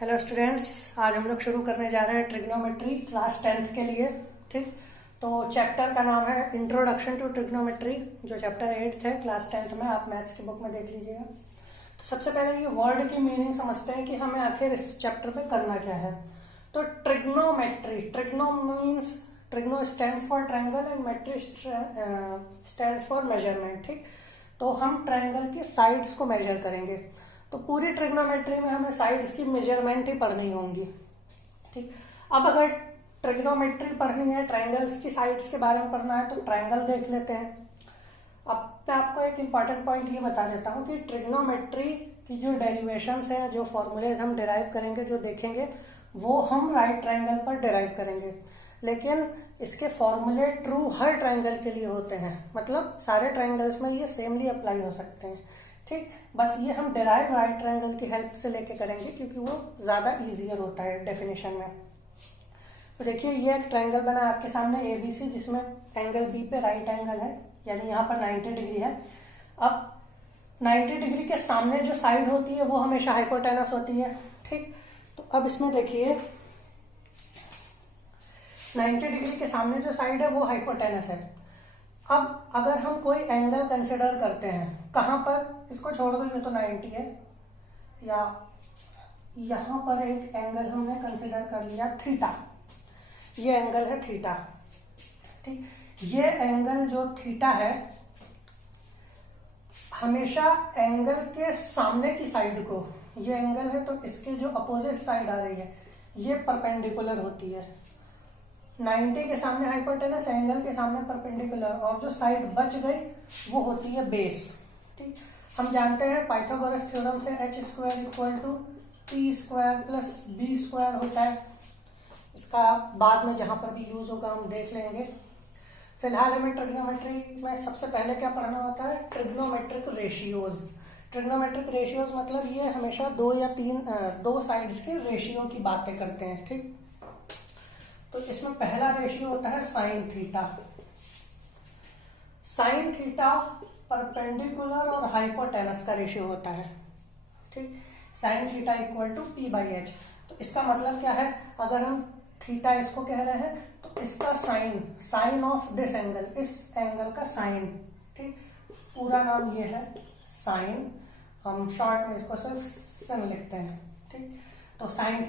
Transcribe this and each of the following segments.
Hello students, आज हम लोग शुरू करने जा रहे हैं ट्रिग्नोमेट्री क्लास 10th के लिए। ठीक, तो चैप्टर का नाम है इंट्रोडक्शन टू ट्रिग्नोमेट्री, जो चैप्टर 8 है क्लास 10th में। आप मैथ्स की बुक में देख लीजिएगा। तो सबसे पहले ये वर्ड की मीनिंग समझते हैं कि हमें आखिर इस चैप्टर में करना क्या है। तो trigonometry, trigono means, trigono stands for triangle and metry stands for measurement. ठीक, तो हम ट्रायंगल की साइड्स को मेजर करेंगे। तो पूरी ट्रिग्नोमेट्री में हमें साइड्स की मेजरमेंट ही पढ़नी होंगी। ठीक, अब अगर ट्रिग्नोमेट्री पढ़नी है, ट्रायंगल्स की साइड्स के बारे में पढ़ना है, तो ट्रायंगल देख लेते हैं। अब मैं आपको एक इंपॉर्टेंट पॉइंट ये बता देता हूँ कि ट्रिग्नोमेट्री की जो डेरिवेशंस हैं, जो फॉर्मूलेज हम डिराइव करेंगे, जो देखेंगे, वो हम राइट ट्रायंगल पर डिराइव करेंगे। लेकिन इसके फॉर्मूले ट्रू हर ट्रायंगल के लिए होते हैं, मतलब सारे ट्रायंगल्स में ये सेमली अप्लाई हो सकते हैं। ठीक, बस ये हम डिराइव राइट ट्रायंगल की हेल्प से लेके करेंगे, क्योंकि वो ज्यादा इजियर होता है डेफिनेशन में। तो देखिए, ये एक ट्रायंगल बना आपके सामने एबीसी, जिसमें एंगल बी पे राइट एंगल है, यानी यहाँ पर 90 डिग्री है। अब 90 डिग्री के सामने जो साइड होती है वो हमेशा हाइपोटेनस होती है। ठीक, तो अब इसमें देखिए, 90 डिग्री के सामने जो साइड है वो हाइपोटेनस है। अब अगर हम कोई एंगल कंसिडर करते हैं, कहां पर, इसको छोड़ दो, ये तो 90 है, या यहां पर एक एंगल हमने कंसिडर कर लिया थीटा, ये एंगल है थीटा। ठीक, ये एंगल जो थीटा है, हमेशा एंगल के सामने की साइड को, ये एंगल है तो इसके जो अपोजिट साइड आ रही है ये परपेंडिकुलर होती है। 90 के सामने हाइपोटेनस, एंगल के सामने परपेंडिकुलर, और जो साइड बच गई वो होती है बेस। ठीक, हम जानते हैं पाइथागोरस थ्योरम से h square equal to p square plus b square होता है। इसका बाद में जहां पर भी यूज होगा हम देख लेंगे। फिलहाल हमें ट्रिग्नोमेट्री में सबसे पहले क्या पढ़ना होता है, ट्रिग्नोमेट्रिक रेशियोज। ट्रिग्नोमेट्रिक रेशियोज मतलब ये हमेशा दो साइड्स के रेशियो की बातें करते हैं। ठीक, तो इसमें पहला रेशियो होता है sine theta. Sine theta perpendicular और हाइपोटेनस का रेशियो होता है। ठीक, sine theta equal to p by h. तो इसका मतलब क्या है, अगर हम थीटा इसको कह रहे हैं तो इसका sine, sine of this angle, इस एंगल का साइन। ठीक, पूरा नाम ये है साइन, हम शॉर्ट में इसको सिर्फ sin लिखते हैं। ठीक, तो साइन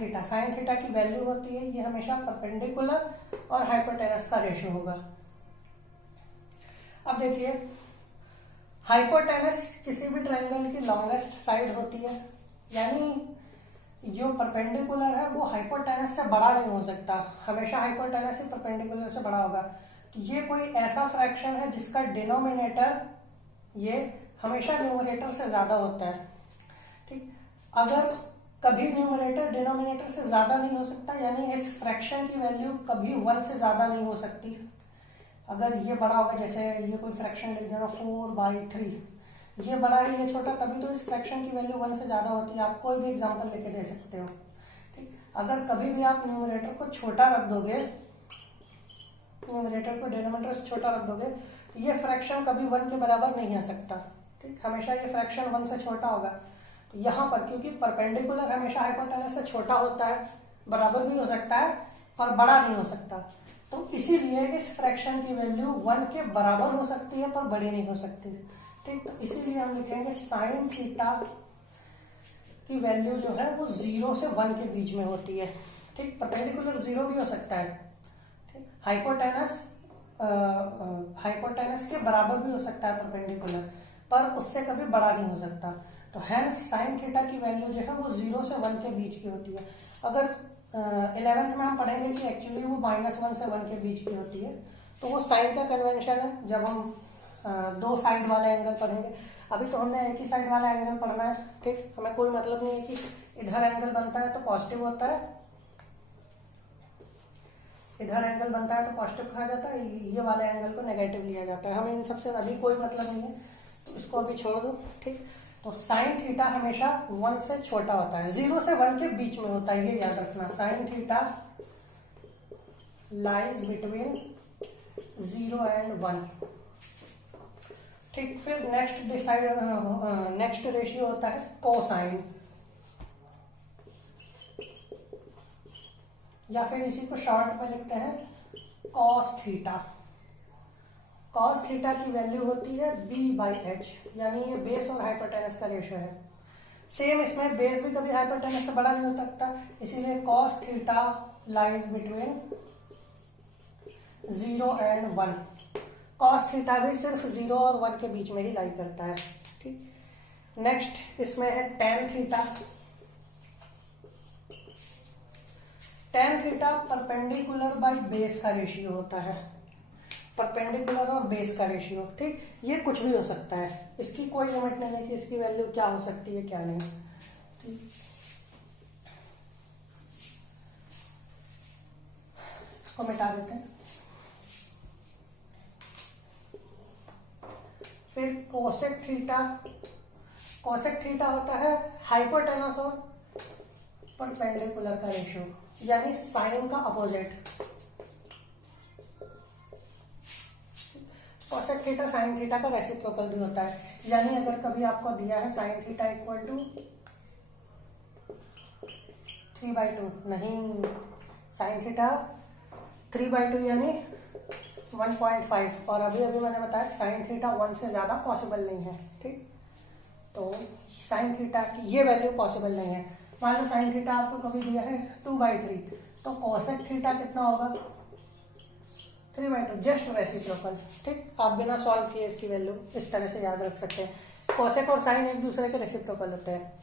थीटा की वैल्यू होती है, ये हमेशा परपेंडिकुलर और हाइपोटेनस का रेशियो होगा। अब देखिए, हाइपोटेनस किसी भी ट्रायंगल की लॉन्गेस्ट साइड होती है, यानी जो परपेंडिकुलर है वो हाइपोटेनस से बड़ा नहीं हो सकता, हमेशा हाइपोटेनस ही परपेंडिकुलर से बड़ा होगा। तो ये कोई ऐसा फ्रैक्शन है जिसका डिनोमिनेटर ये हमेशा न्यूमरेटर से ज्यादा होता है। ठीक, अगर कभी न्यूमरेटर डिनोमिनेटर से ज्यादा नहीं हो सकता, यानी इस फ्रैक्शन की वैल्यू कभी 1 से ज्यादा नहीं हो सकती। अगर ये बड़ा होगा, जैसे ये कोई फ्रैक्शन लिख देना 4/3, ये बड़ा है ये छोटा, तभी तो इस फ्रैक्शन की वैल्यू 1 से ज्यादा होती है। आप कोई भी एग्जांपल लेके दे सकते हो। ठीक, अगर कभी भी आप न्यूमरेटर को छोटा रख दोगे, न्यूमरेटर को डिनोमिनेटर से छोटा रख दोगे, तो ये फ्रैक्शन कभी 1 के बराबर नहीं आ सकता। ठीक, हमेशा ये फ्रैक्शन 1 से छोटा होगा। तो यहाँ पर क्योंकि परपेंडिकुलर हमेशा हाइपोटेनस से छोटा होता है, बराबर भी हो सकता है और बड़ा नहीं हो सकता, तो इसीलिए इस फ्रैक्शन की वैल्यू 1 के बराबर हो सकती है पर बड़ी नहीं हो सकती। ठीक, तो इसीलिए हम लिखेंगे साइन थीटा की वैल्यू जो है वो 0 से 1 के बीच में होती है। ठीक, परपेंडिकुलर 0 भी हो सकता है। ठीक, हाइपोटेनस के बराबर भी हो सकता है परपेंडिकुलर, पर उससे कभी बड़ा नहीं हो सकता। तो हैंस साइन थीटा की वैल्यू जो है वो 0 से 1 के बीच की होती है। अगर 11th में हम पढ़ेंगे कि एक्चुअली वो -1 से 1 के बीच की होती है, तो वो साइन का कन्वेंशन है जब हम दो साइड वाले एंगल पढ़ेंगे। अभी तो हमने एक ही साइड वाला एंगल पढ़ना है। ठीक, हमें कोई मतलब नहीं है कि इधर एंगल बनता है तो पॉजिटिव होता है, इधर एंगल बनता है तो पॉजिटिव कहा जाता है, ये वाले एंगल को नेगेटिव लिया जाता है। हमें इन सबसे अभी कोई मतलब नहीं है, तो इसको अभी छोड़ दो। ठीक, तो साइन थीटा हमेशा 1 से छोटा होता है, 0 से 1 के बीच में होता है, ये याद रखना। Sine theta lies between 0 and 1। ठीक, फिर नेक्स्ट रेशियो होता है कोसाइन। या फिर इसी को शॉर्ट में लिखते हैं कॉस थीटा। कॉस थीटा की वैल्यू होती है b/h, यानी ये बेस और हाइपोटेनस का रेशियो है। सेम इसमें बेस भी कभी हाइपोटेनस से बड़ा नहीं हो सकता, इसीलिए cos theta lies between 0 and 1। Cos theta भी सिर्फ 0 और 1 के बीच में ही लाई करता है। ठीक, नेक्स्ट इसमें है tan theta. Tan theta perpendicular by base का रेशियो होता है, परपेंडिकुलर और बेस का रेशियो। ठीक, ये कुछ भी हो सकता है, इसकी कोई लिमिट नहीं है कि इसकी वैल्यू क्या हो सकती है क्या नहीं। ठीक, इसको मिटा देते हैं। फिर कोसेक थीटा। कोसेक थीटा होता है हाइपोटेनस और परपेंडिकुलर का रेशियो, यानी साइन का opposite. Cosec theta sine theta का रेसिप्रोकल भी होता है, यानी अगर कभी आपको दिया है साइन थीटा इक्वल टू 3/2, नहीं, साइन थीटा 3/2 यानी 1.5, और अभी अभी मैंने बताया साइन थीटा 1 से ज्यादा पॉसिबल नहीं है। ठीक, तो साइन थीटा की ये वैल्यू पॉसिबल नहीं है। मान लो साइन थीटा आपको कभी दिया है 2/3, तो कोसेक थीटा कितना होगा 3/2, जस्ट रेसिप्रोकल। ठीक, आप बिना सॉल्व किए इसकी वैल्यू इस तरह से याद रख सकते हैं। कोसेक और साइन एक दूसरे के रेसिप्रोकल होते हैं।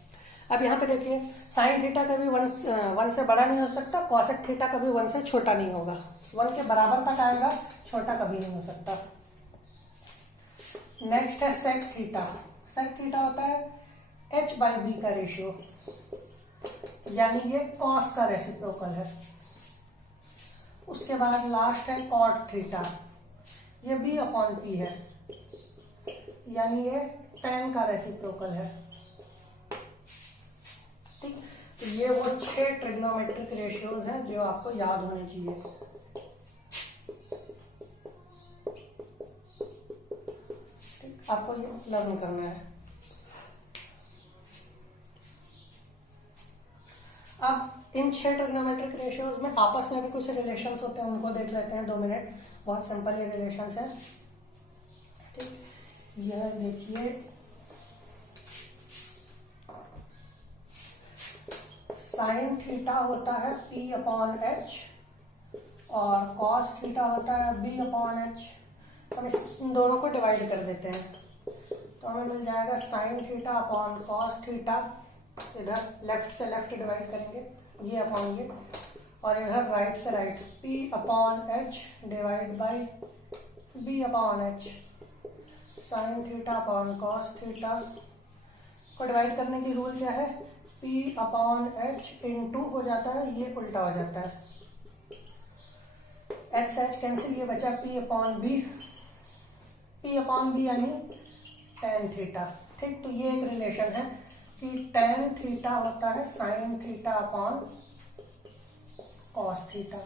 अब यहाँ पे देखिए, साइन थीटा कभी 1 से बड़ा नहीं हो सकता, कोसेक थीटा कभी 1 से छोटा नहीं होगा, 1 के बराबर तक आएगा, छोटा कभी नहीं हो सकता। नेक्स्ट है सेक थीटा। सेक थीटा होता है h/b का रेशियो, यानी ये कॉस का रेसिप्रोकल है। उसके बाद लास्ट है कॉट थीटा, ये b/p है, यानी ये tan का रेसिप्रोकल है। ठीक, तो ये वो 6 ट्रिग्नोमेट्रिक रेशियोज हैं जो आपको याद होने चाहिए। ठीक, आपको ये लर्न करना है। अब इन 6 ट्रिग्नोमेट्रिक रेशियोज में आपस में भी कुछ रिलेशंस होते हैं, उनको देख लेते हैं 2 मिनट। बहुत सिंपल ये रिलेशंस है। ठीक, यह देखिए, साइन थीटा होता है p/h और कॉस थीटा होता है b/h। हम इस दोनों को डिवाइड कर देते हैं, तो हमें मिल जाएगा sine theta upon cos theta. इधर लेफ्ट से लेफ्ट डिवाइड करेंगे, ये अपॉन ये, और इधर राइट से right p/h divide by b/h। Sine theta upon cos theta को डिवाइड करने की रूल क्या है, p/h इंटू हो जाता है, ये उल्टा हो जाता है, h से h कैंसिल, ये बचा p/b। p/b यानी tan थीटा। ठीक, तो ये एक रिलेशन है कि tan थीटा होता है sine theta upon cos theta,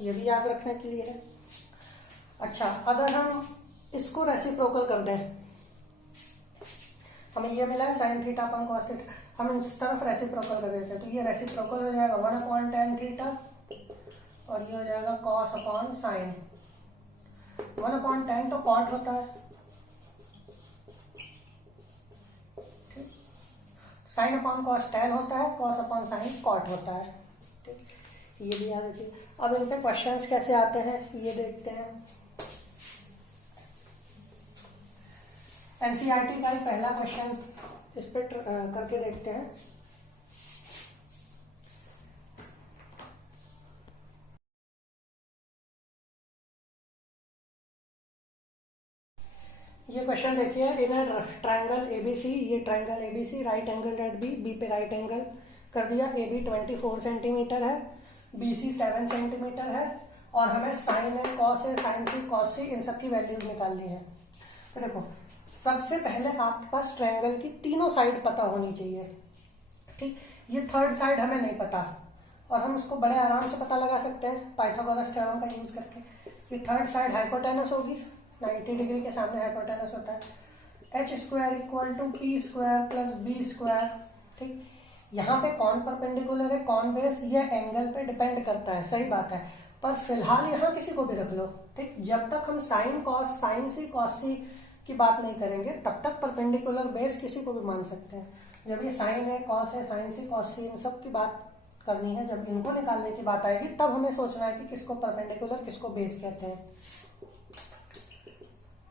ये भी याद रखने के लिए है। अच्छा, अगर हम इसको रेसिप्रोकल कर दें, हमें ये मिला है sine theta upon cos theta, हम इस तरफ रेसिप्रोकल कर देते हैं, तो ये रेसिप्रोकल हो जाएगा 1/tan थीटा, और ये हो जाएगा कॉस अपॉन साइन। 1/tan तो कॉट होता है, साइन अपॉन कॉस tan होता है, कॉस अपॉन साइन कॉट होता है। ठीक, ये भी याद रखिए। अब इन पे क्वेश्चंस कैसे आते हैं ये देखते हैं। एनसीईआरटी का ही पहला क्वेश्चन इस पे करके देखते हैं। ये क्वेश्चन देखिए, इन ट्रायंगल एबीसी, ये triangle ABC, right angle at B, B पे राइट एंगल कर दिया, ए बी 24 सेंटीमीटर है, बी सी 7 सेंटीमीटर है, और हमें sine A cos A sine C cos C इन सब की वैल्यूज निकालनी है। तो देखो, सबसे पहले आपके पास ट्रायंगल की तीनों साइड पता होनी चाहिए। ठीक, ये थर्ड साइड हमें नहीं पता, और हम इसको बड़े आराम से पता लगा सकते हैं पाइथागोरस थ्योरम का यूज करके, कि थर्ड साइड हाइपोटेनस होगी, 90 डिग्री के सामने हाइपोटेनस होता है, h² = p² + b²। ठीक, यहाँ पे कौन परपेंडिकुलर है कौन बेस, ये एंगल पे डिपेंड करता है, सही बात है। पर फिलहाल यहाँ किसी को भी रख लो, ठीक। जब तक हम sine cos, sign C cos सी की बात नहीं करेंगे तब तक परपेंडिकुलर बेस किसी को भी मान सकते हैं। जब ये साइन है, कॉस है, साइन सी कॉस सी, इन सब की बात करनी है, जब इनको निकालने की बात आएगी तब हमें सोचना है कि किसको परपेंडिकुलर किसको बेस कहते हैं।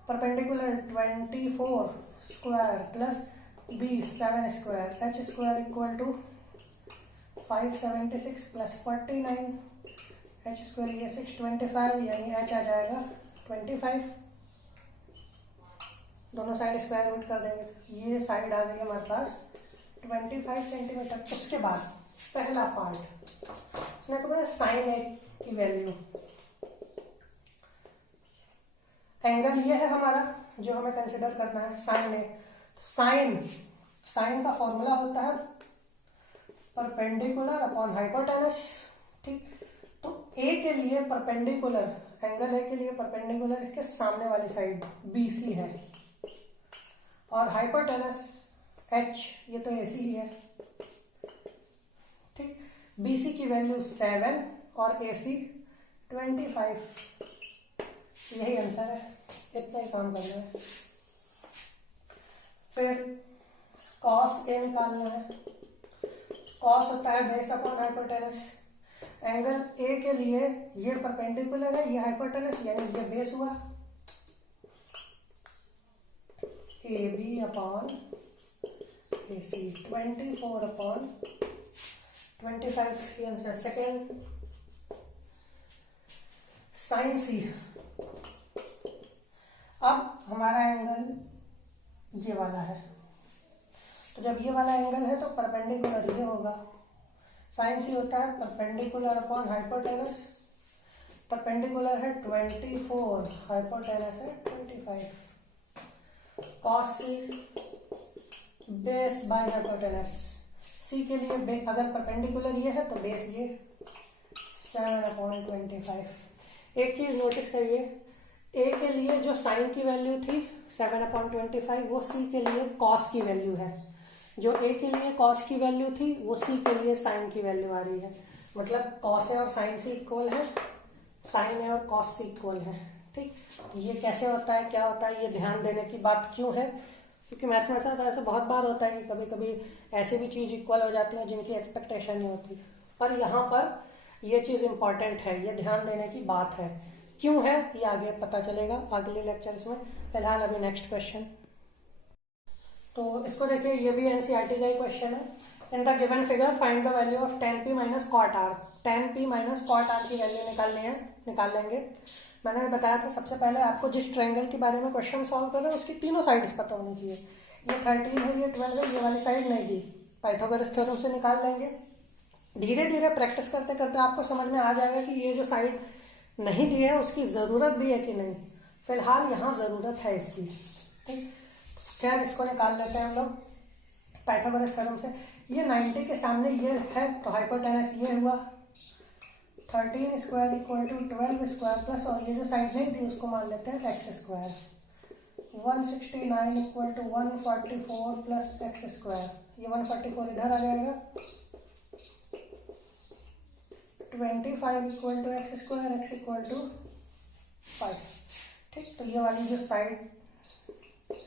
Perpendicular 24 square plus B 7 square H square equal to 576 plus 49 H square ये 625, यानी एच आ जाएगा 25। दोनों साइड स्क्वायर रूट कर देंगे, ये साइड आ गई हमारे पास 25 सेंटीमीटर। उसके बाद पहला पार्ट इसने कहा साइन ए की वैल्यू, एंगल ये है हमारा जो हमें कंसिडर करना है साइन ए। साइन का फॉर्मूला होता है परपेंडिकुलर अपॉन हाइपोटेनस, ठीक। तो ए के लिए परपेंडिकुलर, एंगल ए के लिए परपेंडिकुलर इसके सामने वाली साइड BC है, और हाइपोटेनस H ये तो AC ही है, ठीक। BC की वैल्यू 7 और AC 25, यही आंसर है, इतना ही काम करना है। फिर कॉस ए निकालना है, कॉस होता है base upon hypotenuse. Angle A के लिए ये परपेंडिकुलर है, ये हाइपोटेनस, यानी ये बेस हुआ, AB अपॉन AC 24 अपॉन 25, ये आंसर सेकेंड। साइन सी, अब हमारा एंगल ये वाला है, तो जब ये वाला एंगल है तो परपेंडिकुलर ये होगा। साइन सी होता है परपेंडिकुलर अपॉन हाइपोटेनस, परपेंडिकुलर है 24, हाइपोटेनस है 25। Cos C base by hypotenuse, C के लिए अगर परपेंडिकुलर ये है तो बेस ये 7 अपॉन 25। एक चीज नोटिस करिए, ए के लिए जो साइन की वैल्यू थी 7 अपॉन 25, वो सी के लिए कॉस की वैल्यू है। जो ए के लिए कॉस की वैल्यू थी वो सी के लिए साइन की वैल्यू आ रही है। मतलब कॉस ए और साइन सी इक्वल है, साइन ए और कॉस सी इक्वल है, ठीक। ये कैसे होता है, क्या होता है, ये ध्यान देने की बात क्यों है, क्योंकि मैथ्स में ऐसा बहुत बार होता है कि कभी कभी ऐसी भी चीज इक्वल हो जाती है जिनकी एक्सपेक्टेशन नहीं होती, पर यहाँ पर ये चीज इंपॉर्टेंट है, ये ध्यान देने की बात है। क्यों है ये आगे पता चलेगा अगले लेक्चर्स में। फिलहाल अभी नेक्स्ट क्वेश्चन, तो इसको देखिए, ये भी एनसीईआरटी का ही क्वेश्चन है। In the given figure find the value of tan p minus cot R. tan p minus cot R की वैल्यू निकाल लेंगे। मैंने बताया था सबसे पहले आपको जिस ट्रायंगल के बारे में क्वेश्चन सॉल्व कर रहे हैं उसकी तीनों साइड्स पता होनी चाहिए। ये 13 है, ये 12 है, ये वाली साइड नहीं दी, पाइथागोरस थ्योरम से निकाल लेंगे। धीरे धीरे प्रैक्टिस करते करते आपको समझ में आ जाएगा कि ये जो साइड नहीं दी है उसकी जरूरत भी है कि नहीं। फिलहाल यहाँ जरूरत है इसकी, ठीक। खैर इसको निकाल लेते हैं हम लोग पाइथागोरस थ्योरम से। ये 90 के सामने ये है तो हाइपोटेनस ये हुआ 13 square equal to 12 square plus, और ये जो साइड नहीं थी उसको मान लेते हैं X square. 169 equal to 144 plus X square, ये 144 इधर आ जाएगा। 25 equal to X square, X equal to 5, ठीक। तो ये वाली जो साइड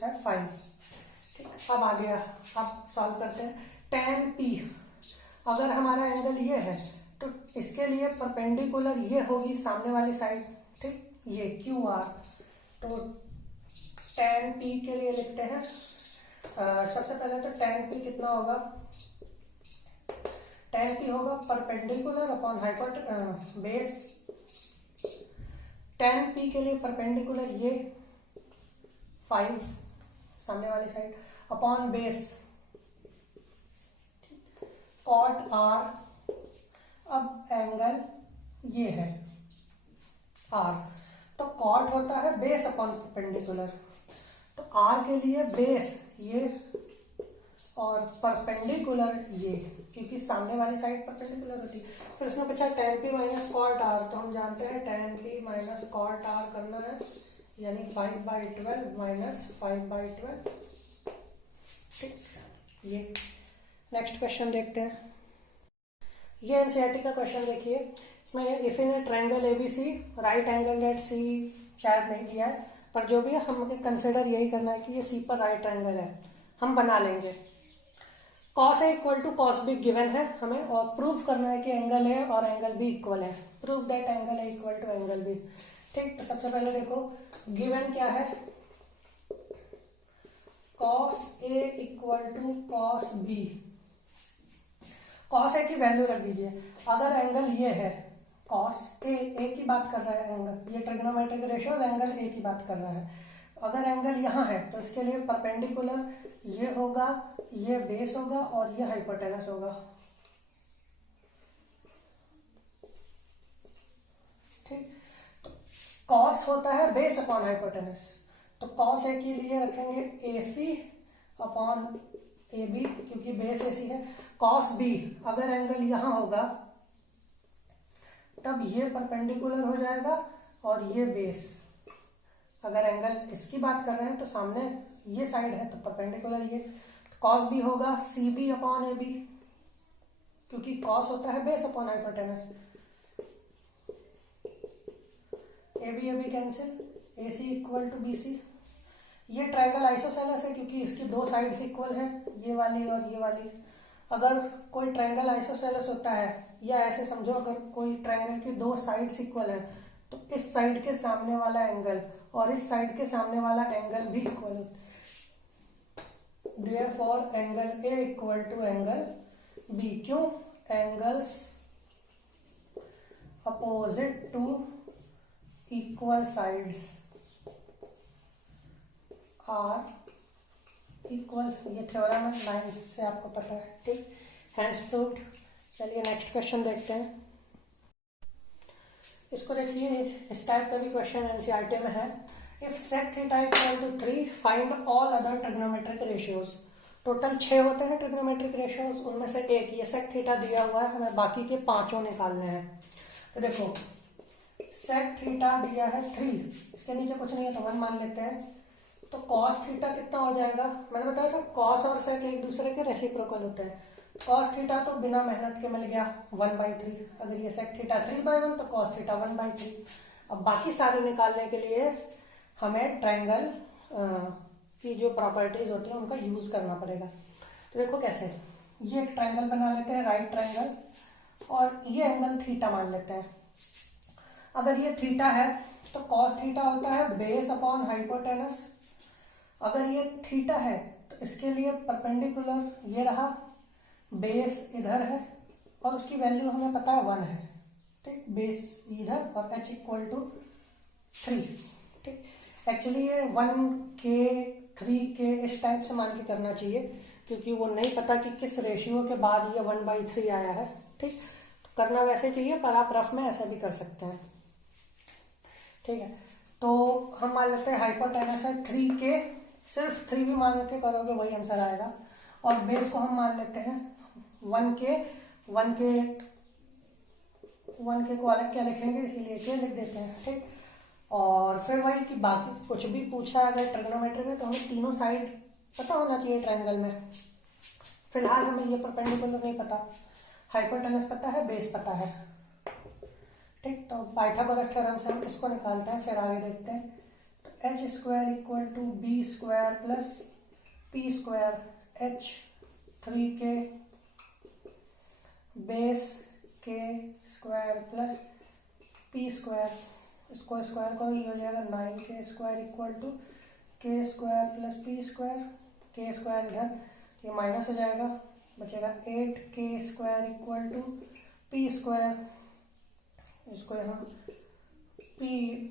है 5, ठीक। अब आ गया, अब सॉल्व करते हैं। tan p, अगर हमारा एंगल ये है तो इसके लिए परपेंडिकुलर ये होगी सामने वाली साइड, ठीक। ये QR, तो tan p के लिए लिखते हैं सबसे पहले तो tan p कितना होगा, tan p होगा perpendicular upon base. tan p के लिए परपेंडिकुलर ये 5 सामने वाली side upon base cot r। अब एंगल ये है r, तो कॉट होता है बेस अपॉन परपेंडिकुलर, तो r के लिए बेस ये और परपेंडिकुलर ये, क्योंकि सामने वाली साइड परपेंडिकुलर होती है। फिर उसने पूछा tan p minus cot r, तो हम जानते हैं tan p minus cot r करना है, यानी 5/12 माइनस 5/12, ठीक। ये नेक्स्ट क्वेश्चन देखते हैं। ये एनसीईआरटी का क्वेश्चन देखिए, इसमें if in a triangle ABC right angle at C, शायद नहीं दिया है पर जो भी है हमें कंसिडर यही करना है कि ये सी पर राइट एंगल है, हम बना लेंगे। Cos A equal to cos B given है हमें, और प्रूव करना है कि एंगल ए और एंगल बी इक्वल है। Prove that angle A equal to angle B. ठीक, तो सबसे पहले देखो गिवन क्या है, cos A equal to cos B. Cos A की वैल्यू रख दीजिए। अगर एंगल ये है कॉस ए की बात कर रहा है एंगल, ये ट्रिग्नोमेट्रिक रेशियोज एंगल ए की बात कर रहा है। अगर एंगल यहाँ है तो इसके लिए परपेंडिकुलर ये होगा, ये बेस होगा और ये हाइपोटेनस होगा। ठीक, तो कॉस होता है बेस अपॉन हाइपोटेनस, तो कॉस ए के लिए रखेंगे AC अपॉन AB क्योंकि बेस AC है। कॉस बी अगर एंगल यहां होगा तब ये परपेंडिकुलर हो जाएगा और ये बेस। अगर एंगल इसकी बात कर रहे हैं तो सामने ये साइड है तो परपेंडिकुलर ये। कॉस बी होगा CB अपॉन AB क्योंकि कॉस होता है base upon hypotenuse. AB cancel, AC equal to BC। ये ट्रायंगल आइसोसेलेस है क्योंकि इसकी दो साइड्स इक्वल हैं, ये वाली और ये वाली। अगर कोई ट्रायंगल आइसोसेलेस होता है, या ऐसे समझो अगर कोई ट्रायंगल की दो साइड्स इक्वल है तो इस साइड के सामने वाला एंगल और इस साइड के सामने वाला एंगल भी इक्वल है। Therefore angle A equal to angle B. क्यों? Angles opposite to equal sides are equal. ये थ्योरम है, लाइन से आपको पता है। ठीक, हैंड्स प्रूव्ड। चलिए नेक्स्ट क्वेश्चन देखते हैं। इसको देखिए, इस टाइप का भी क्वेश्चन एनसीईआरटी में है। If sec theta equal to 3 find all other trigonometric ratios. Total 6 होते हैं ट्रिग्नोमेट्रिक रेशियोज, उनमें से एक ये सेक थीटा दिया हुआ है, हमें बाकी के 5 निकालने हैं। तो देखो सेक थीटा दिया है 3, इसके नीचे कुछ नहीं है तो 1 मान लेते हैं। तो कॉस थीटा कितना हो जाएगा? मैंने बताया था कॉस और सेक एक दूसरे के रेसिप्रोकल होते हैं। कॉस थीटा तो बिना मेहनत के मिल गया 1/3। अगर ये सेक थीटा 3/1 तो कॉस थीटा 1/3। अब बाकी सारे निकालने के लिए हमें ट्रायंगल की जो प्रॉपर्टीज होती है उनका यूज करना पड़ेगा। तो देखो कैसे, ये एक ट्रायंगल बना लेते हैं, राइट ट्रायंगल, और ये एंगल थीटा मान लेते हैं। अगर ये थीटा है तो कॉस थीटा होता है बेस अपॉन हाइपोटेनस। अगर ये थीटा है तो इसके लिए परपेंडिकुलर ये रहा, बेस इधर है और उसकी वैल्यू हमें पता है 1 है। ठीक, बेस इधर और h इक्वल टू 3। ठीक, एक्चुअली ये 1K 3K इस टाइप से मान के करना चाहिए क्योंकि वो नहीं पता कि किस रेशियो के बाद ये 1/3 आया है। ठीक, तो करना वैसे चाहिए पर आप रफ में ऐसा भी कर सकते हैं। ठीक है, तो हम मान लेते हैं हाइपोटेनस है 3K, सिर्फ 3 भी मान के करोगे वही आंसर आएगा। और बेस को हम मान लेते हैं 1K को अलग क्या लिखेंगे, इसीलिए K लिख देते हैं। ठीक, और फिर वही कि बाकी कुछ भी पूछा अगर ट्रिग्नोमेट्री में तो हमें तीनों साइड पता होना चाहिए ट्रायंगल में। फिलहाल हमें ये परपेंडिकुलर नहीं पता, हाइपोटेनस पता है, बेस पता है। ठीक, तो पाइथागोरस थ्योरम से हम इसको निकालते हैं, फिर आगे देखते हैं। तो h square equal to B square plus P square h 3K base K square plus P square, इसको स्क्वायर करो ये हो जाएगा 9K square equal to K square plus P square. K square इधर ये माइनस हो जाएगा, बचेगा 8K square equal to P square. इसको यहाँ p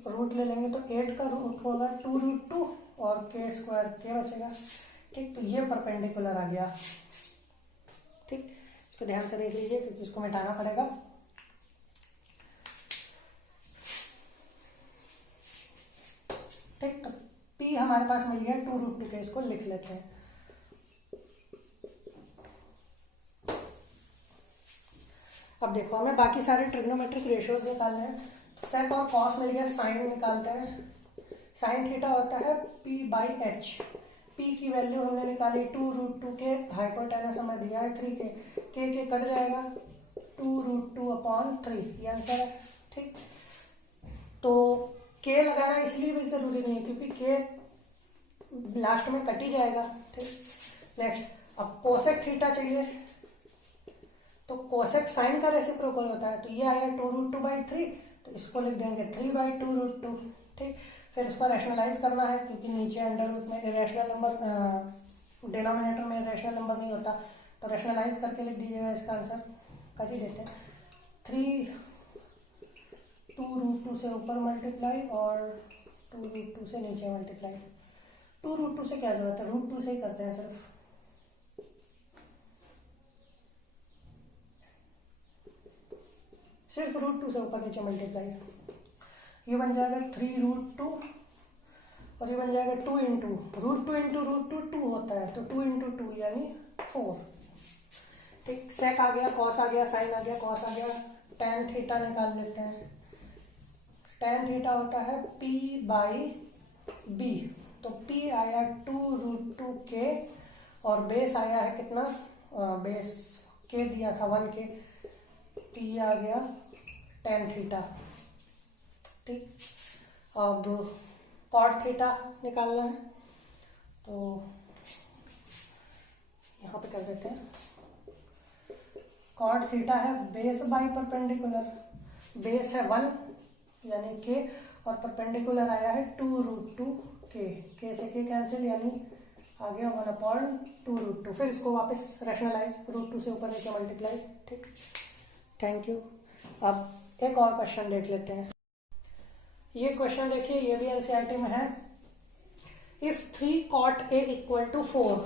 रूट ले लेंगे तो 8 का रूट होगा 2√2 और K स्क्वायर K बचेगा। ठीक, तो ये परपेंडिकुलर आ गया। ठीक, इसको ध्यान से देख लीजिए क्योंकि इसको मिटाना पड़ेगा। ठीक, तो p हमारे पास मिल गया 2√2 के, इसको लिख लेते हैं। अब देखो हमें बाकी सारे ट्रिग्नोमेट्रिक रेशियोज निकालने हैं। सेक और कॉस मिल गया, साइन निकालते हैं। साइन थीटा होता है p/h। पी की वैल्यू हमने निकाली 2√2 के, हाइपोटेनस हमें दिया है 3 के कट जाएगा 2√2/3, ये आंसर है। ठीक, तो के लगाना इसलिए भी जरूरी नहीं है क्योंकि के लास्ट में कट ही जाएगा। ठीक, नेक्स्ट, अब कोसेक थीटा चाहिए, तो कोसेक साइन का रेसिप्रोकल होता है, तो ये आया 2√2/3, तो इसको लिख देंगे 3/2√2। ठीक, फिर इसको रैशनलाइज करना है क्योंकि नीचे अंडर रूट में इरेशनल नंबर, डिनोमिनेटर में इरेशनल नंबर नहीं होता, तो रैशनलाइज करके लिख दीजिएगा, इसका आंसर कर ही देते हैं। 3 2√2 से ऊपर मल्टीप्लाई और 2√2 से नीचे मल्टीप्लाई। 2√2 से क्या जरूरत है, √2 से ही करते हैं सिर्फ √2 से ऊपर नीचे मल्टीप्लाई। ये बन जाएगा 3√2 और ये बन जाएगा 2 इंटू √2 2 होता है, तो 2 इंटू 2 यानी 4। ठीक, सेक आ गया, कॉस आ गया, साइन आ गया, कॉस आ गया, tan थीटा निकाल लेते हैं। tan थीटा होता है p/b, तो p आया 2√2 के और बेस आया है कितना, बेस के दिया था 1 के, p आ गया tan थीटा। ठीक, अब cot थीटा निकालना है, तो यहाँ पे कर देते हैं। cot थीटा है बेस बाई परपेंडिकुलर, बेस है 1 यानी के और परपेंडिकुलर आया है 2√2 के से के कैंसिल यानी आ गया 1/2√2। फिर इसको वापस रैशनलाइज, √2 से ऊपर नीचे मल्टीप्लाई। ठीक, थैंक यू। अब एक और क्वेश्चन देख लेते हैं। ये क्वेश्चन देखिए, ये भी एनसीईआरटी में है। If 3 cot A = 4,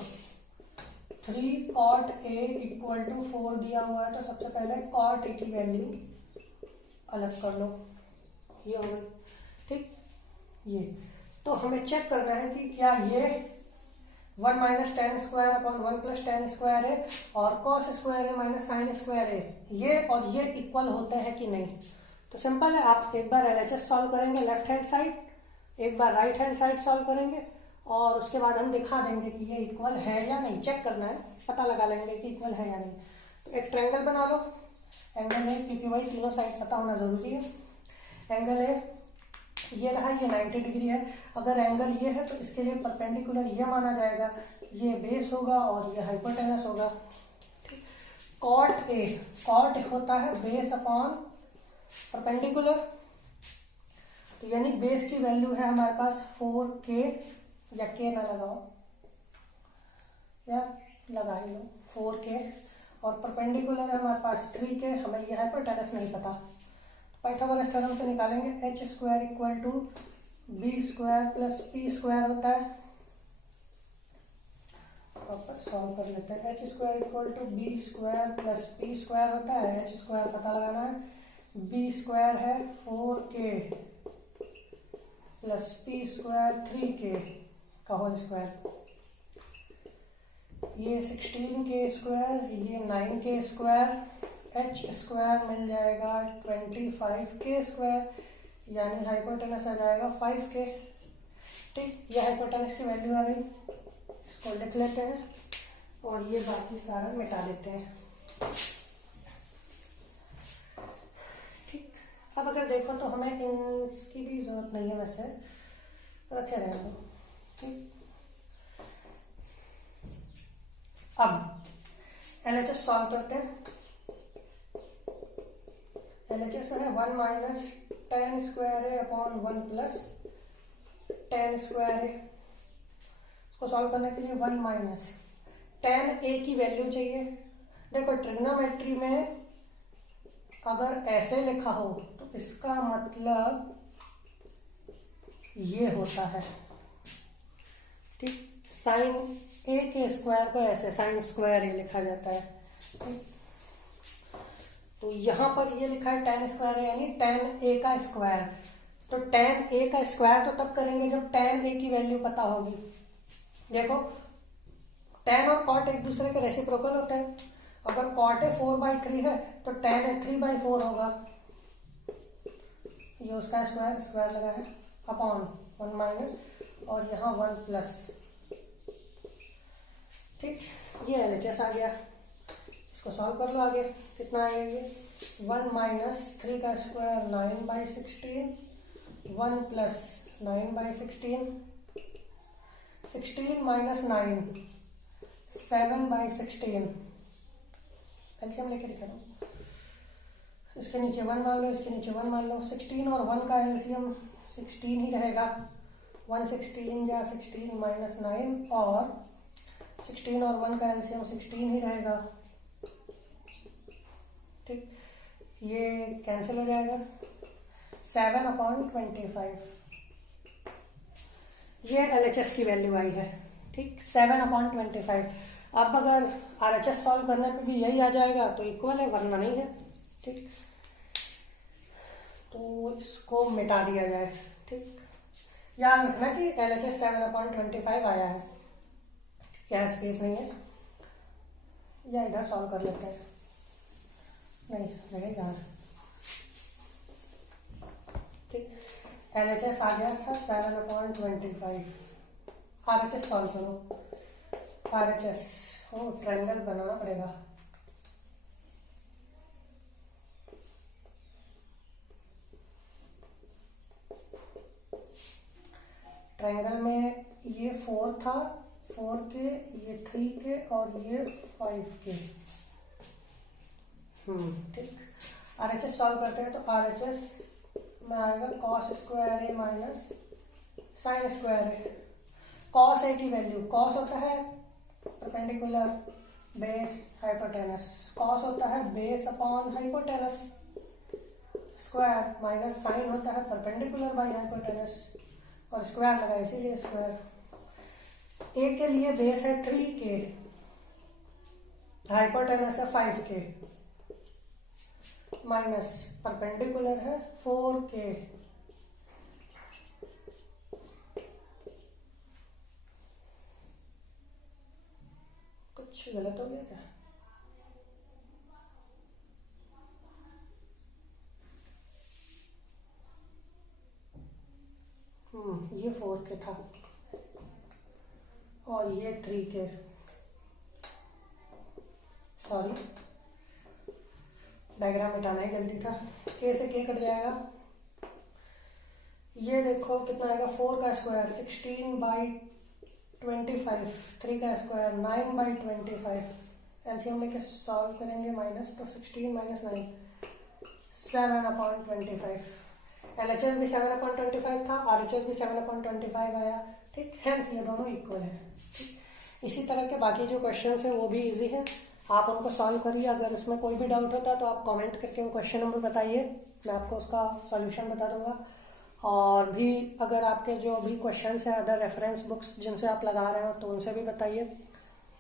3 cot A = 4 दिया हुआ है, तो सबसे पहले cot A की वैल्यू अलग कर लो, ये हो गई। ठीक, ये तो हमें चेक करना है कि क्या ये 1 - tan² 1 + tan² है और cos² है -sin² है, ये और ये इक्वल होते हैं कि नहीं। तो सिंपल है, आप एक बार LHS सॉल्व करेंगे लेफ्ट हैंड साइड, एक बार राइट हैंड साइड सॉल्व करेंगे और उसके बाद हम दिखा देंगे कि ये इक्वल है या नहीं। चेक करना है, पता लगा लेंगे कि इक्वल है या नहीं। तो एक ट्रायंगल बना लो, एंगल है क्योंकि वही तीनों साइड पता होना जरूरी है। एंगल है ये रहा, ये 90 डिग्री है। अगर एंगल ये है तो इसके लिए परपेंडिकुलर ये माना जाएगा, ये बेस होगा और ये हाइपोटेनस होगा। कॉट ए, कॉट होता है बेस अपॉन परपेंडिकुलर, तो यानी बेस की वैल्यू है हमारे पास 4k, या k ना लगाओ या लगा ही लो 4k, और परपेंडिकुलर है हमारे पास 3k, हमें ये हाइपोटेनस नहीं पता। पाइथागोरस थ्योरम से निकालेंगे, h² = b² + p² होता है। वापस सॉल्व कर लेते हैं। h² = b² + p² होता है, h² पता लगाना है, b² है 4k + p² 3k का होल स्क्वायर, ये 16k², ये 9k², h² मिल जाएगा 25k², यानी हाइपोटेनस आ जाएगा 5k। ठीक, ये हाइपोटेनस की वैल्यू आ गई, इसको लिख लेते हैं और ये बाकी सारा मिटा देते हैं। ठीक, अब अगर देखो तो हमें इसकी भी जरूरत नहीं है, वैसे रखे रहने दो। ठीक, अब LHS सॉल्व करते हैं। LHS में है 1 - tan² 1 + tan²। इसको सॉल्व करने के लिए 1 - tan A की वैल्यू चाहिए। देखो ट्रिग्नोमेट्री में अगर ऐसे लिखा हो तो इसका मतलब ये होता है। ठीक, sin A के स्क्वायर को ऐसे sin² A लिखा जाता है। ठीक, तो यहां पर ये लिखा है tan² यानी tan A का स्क्वायर, तो tan A का स्क्वायर तो तब करेंगे जब tan A की वैल्यू पता होगी। देखो tan और cot एक दूसरे के रेसिप्रोकल होते हैं। अगर cot A 4/3 है तो tan A 3/4 होगा, ये उसका स्क्वायर लगा है अपॉन 1 - और यहाँ 1 + ठीक, ये LHS आ गया। इसको सॉल्व कर लो आगे। कितना आएगा ये? 1 माइनस 3 का स्क्वायर 9/16, 1 प्लस 9/16, 16 माइनस 9 7/16। एलसीएम लेके दिखा दो। इसके नीचे 1 मान लो, इसके नीचे 1 मान लो। 16 और 1 का एलसीएम 16 ही रहेगा। 1 16 जा 16 माइनस 9, और 16 और 1 का एलसीएम 16 ही रहेगा। ठीक, ये कैंसिल हो जाएगा। 7/25 ये LHS की वैल्यू आई है। ठीक, 7/25। अब अगर RHS सॉल्व करने पे भी यही आ जाएगा तो इक्वल है, वरना नहीं है। ठीक, तो इसको मिटा दिया जाए। ठीक, याद रखना कि LHS 7/25 आया है, क्या स्पेस नहीं है, या इधर सॉल्व कर लेते हैं। नहीं लगेगा। ठीक, LHS आ गया था 7/25। RHS सॉल्व करो। RHS ट्रायंगल बनाना पड़ेगा। ट्रायंगल में ये 4 था, 4 के, ये 3 के, और ये 5 के। ठीक, RHS सॉल्व करते हैं तो RHS में आएगा cos स्क्वायर ए माइनस साइन स्क्वायर ए। cos ए की वैल्यू, cos होता है परपेंडिकुलर बेस हाइपोटेनस, cos होता है base upon hypotenuse square, minus sine होता है परपेंडिकुलर बाई हाइपोटेनस, और स्क्वायर लगा इसीलिए स्क्वायर। ए के लिए बेस है 3 के, हाइपोटेनस है 5 के, माइनस परपेंडिकुलर है 4 के। कुछ गलत हो गया क्या? ये 4 के था और ये 3 के। सॉरी, डायग्राम मिटाना ही गलती था। के से के कट जाएगा। ये देखो कितना आएगा, 4 का स्क्वायर 16/25, 3 का स्क्वायर 9/25। एलसीएम लेके सॉल्व करेंगे माइनस, तो 16 माइनस 9 7/25। LHS भी 7/25 था, RHS भी 7/25 आया। ठीक, हेंस ये दोनों इक्वल है। ठीक, इसी तरह के बाकी जो क्वेश्चंस हैं वो भी इजी हैं, आप उनको सॉल्व करिए। अगर उसमें कोई भी डाउट होता है तो आप कमेंट करके क्वेश्चन नंबर बताइए, मैं आपको उसका सॉल्यूशन बता दूंगा। और भी अगर आपके जो भी क्वेश्चंस हैं अदर रेफरेंस बुक्स जिनसे आप लगा रहे हो तो उनसे भी बताइए,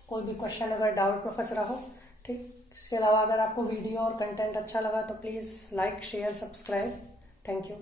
कोई भी क्वेश्चन अगर डाउट में फंस रहा हो। ठीक, इसके अलावा अगर आपको वीडियो और कंटेंट अच्छा लगा तो please like share subscribe. Thank you.